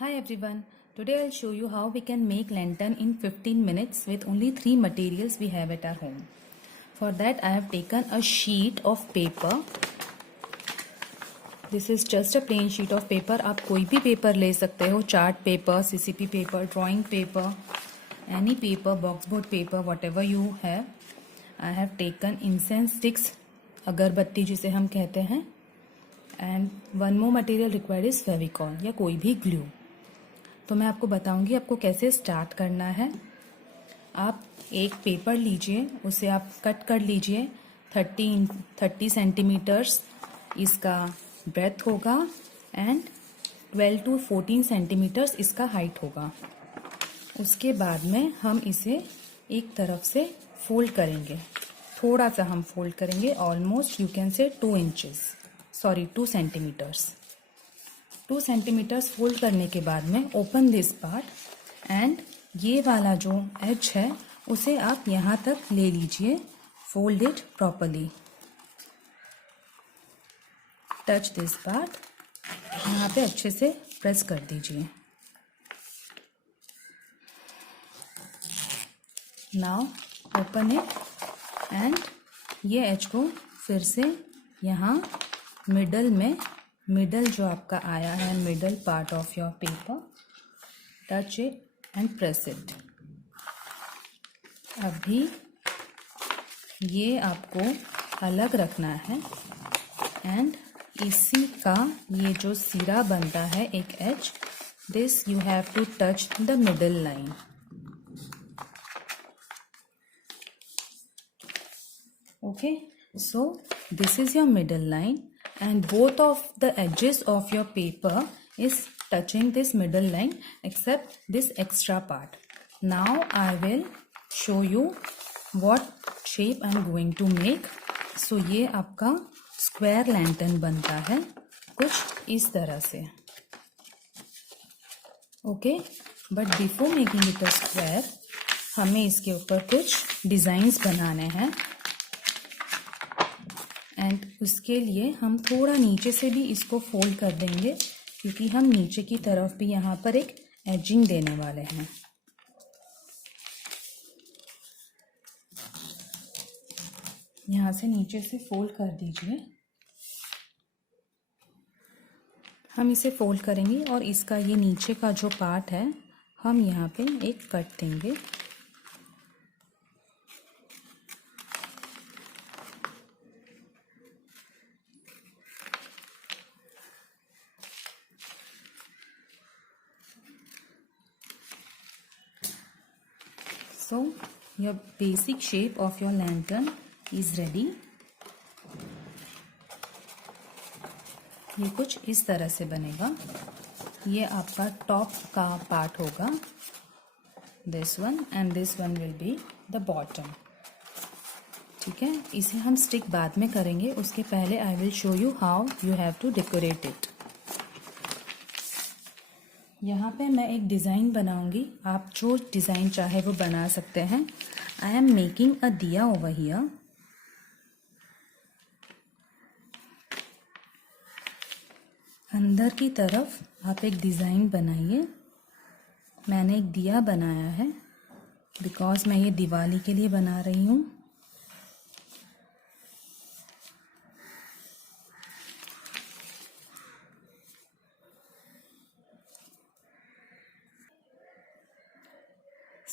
Hi everyone, today I'll show you how we can make lantern in 15 minutes with only 3 materials we have at our home. For that I have taken a sheet of paper. This is just a plain sheet of paper. आप कोई भी paper ले सकते हो, chart paper, CCP paper, drawing paper, any paper, boxboard paper, whatever you have. I have taken incense sticks, अगरबत्ती जिसे हम कहते हैं, and one more material required is Fevicol या कोई भी ग्लू. तो मैं आपको बताऊंगी आपको कैसे स्टार्ट करना है. आप एक पेपर लीजिए, उसे आप कट कर लीजिए. 30 सेंटीमीटर्स इसका ब्रेथ होगा एंड 12 to 14 सेंटीमीटर्स इसका हाइट होगा. उसके बाद में हम इसे एक तरफ से फोल्ड करेंगे. थोड़ा सा हम फोल्ड करेंगे, almost you can say 2 centimetres. 2 centimetres fold करने के बाद में ओपन दिस पार्ट एंड ये वाला जो एज है उसे आप यहाँ तक ले लीजिए. Fold it properly. Touch this part, यहाँ पे अच्छे से प्रेस कर दीजिए. नाउ ओपन इट एंड ये एज को फिर से यहाँ मिडल जो आपका आया है, middle part of your paper, touch it and press it. अभी ये आपको अलग रखना है एंड इसी का ये जो सिरा बनता है एक edge, this you have to touch the middle line. Okay, so this is your middle line and both of the edges of your paper is touching this middle line except this extra part. Now I will show you what shape I am going to make. So ये आपका square lantern बनता है कुछ इस तरह से. Okay, but before making it a square हमें इसके ऊपर कुछ डिजाइन्स बनाने हैं एंड उसके लिए हम थोड़ा नीचे से भी इसको फोल्ड कर देंगे क्योंकि हम नीचे की तरफ भी यहाँ पर एक एजिंग देने वाले हैं. यहाँ से नीचे से फोल्ड कर दीजिए. हम इसे फोल्ड करेंगे और इसका ये नीचे का जो पार्ट है हम यहाँ पे एक कट देंगे. So your basic shape of your lantern is ready. ये कुछ इस तरह से बनेगा. ये आपका टॉप का पार्ट होगा, this one, and this one will be the bottom. ठीक है, इसे हम स्टिक बाद में करेंगे. उसके पहले I will show you how you have to decorate it. यहाँ पे मैं एक डिज़ाइन बनाऊंगी. आप जो डिज़ाइन चाहे वो बना सकते हैं. आई एम मेकिंग अ दिया ओवर हियर. अंदर की तरफ आप एक डिज़ाइन बनाइए. मैंने एक दिया बनाया है बिकॉज मैं ये दिवाली के लिए बना रही हूँ.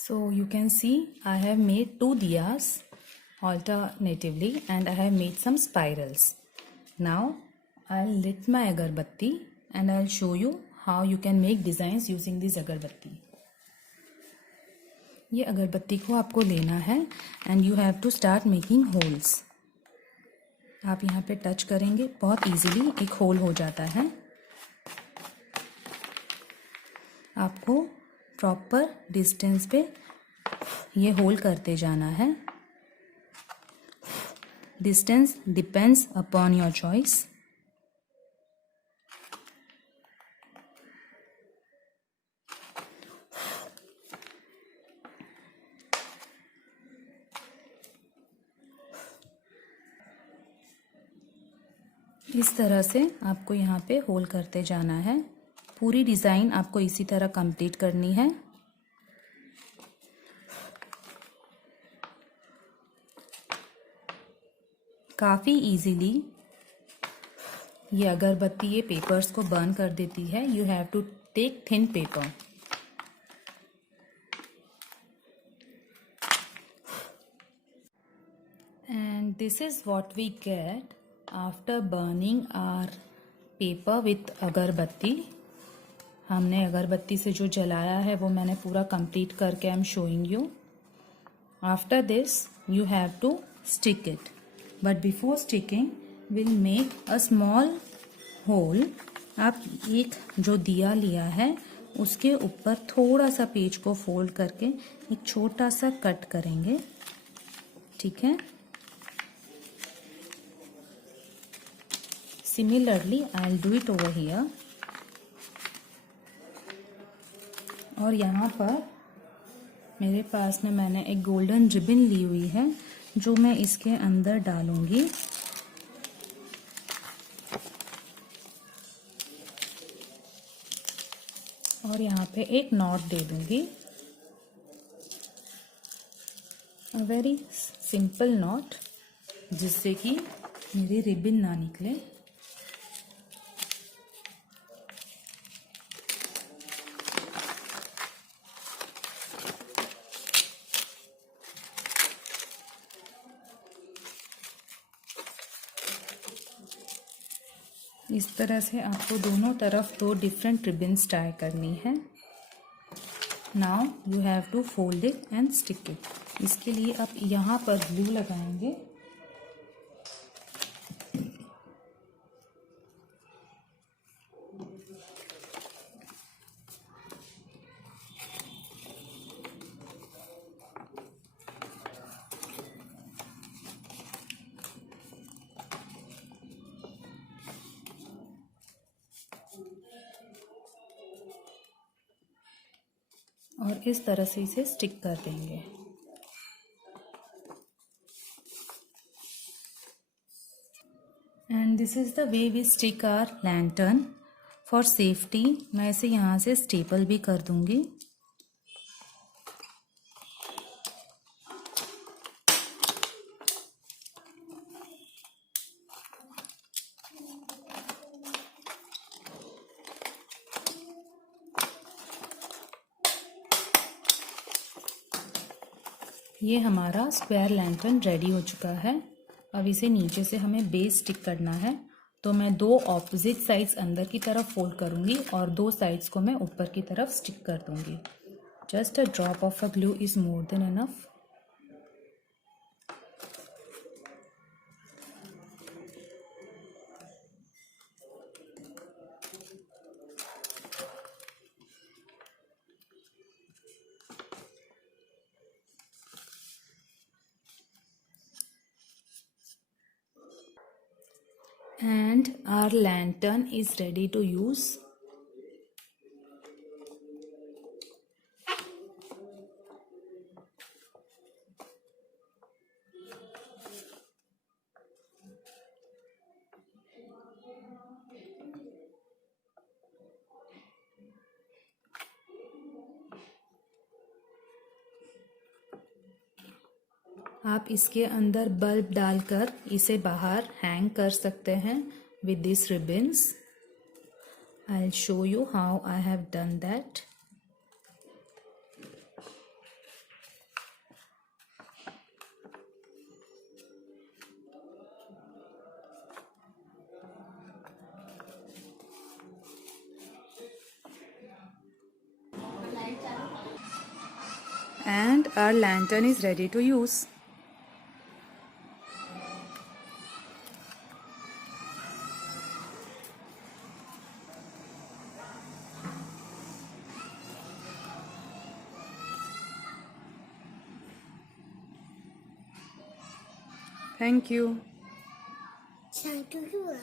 So you can see I have made 2 diyas alternatively and I have made some spirals. Now I'll lit my agarbatti and I'll show you how you can make designs using this agarbatti. ये अगरबत्ती को आपको लेना है and you have to start making holes. आप यहाँ पे touch करेंगे, बहुत इजीली एक होल हो जाता है. आपको प्रॉपर डिस्टेंस पे ये होल करते जाना है. Distance depends upon your choice. इस तरह से आपको यहाँ पे होल करते जाना है. पूरी डिज़ाइन आपको इसी तरह कंप्लीट करनी है। काफ़ी इजीली ये अगरबत्ती ये पेपर्स को बर्न कर देती है। You have to take thin paper. And this is what we get after burning our paper with अगरबत्ती। हमने अगरबत्ती से जो जलाया है वो मैंने पूरा कंप्लीट करके I am showing you. After this you have to stick it, but before sticking will make a small hole. आप एक जो दिया लिया है उसके ऊपर थोड़ा सा पेज को फोल्ड करके एक छोटा सा कट करेंगे, ठीक है। Similarly, I'll do it over here. और यहाँ पर मेरे पास में मैंने एक गोल्डन रिबन ली हुई है जो मैं इसके अंदर डालूंगी। और यहाँ पे एक नॉट दे दूंगी, अ वेरी सिंपल नॉट, जिससे कि मेरी रिबन ना निकले। इस तरह से आपको दोनों तरफ 2 डिफरेंट रिबन्स टाई करनी है। Now you have to fold it and stick it. इसके लिए आप यहाँ पर ग्लू लगाएंगे। और इस तरह से इसे स्टिक कर देंगे। And this is the way we stick our lantern. For safety मैं इसे यहाँ से स्टेपल भी कर दूंगी। ये हमारा स्क्वायर लैंटर्न रेडी हो चुका है। अब इसे नीचे से हमें बेस स्टिक करना है, तो मैं 2 ऑपोजिट साइड्स अंदर की तरफ फोल्ड करूंगी और 2 साइड्स को मैं ऊपर की तरफ स्टिक कर दूंगी। Just a drop of a glue is more than enough. And our lantern is ready to use. आप इसके अंदर बल्ब डालकर इसे बाहर हैंग कर सकते हैं with these ribbons. I'll show you how I have done that. And our lantern is ready to use. Thank you. Thank you.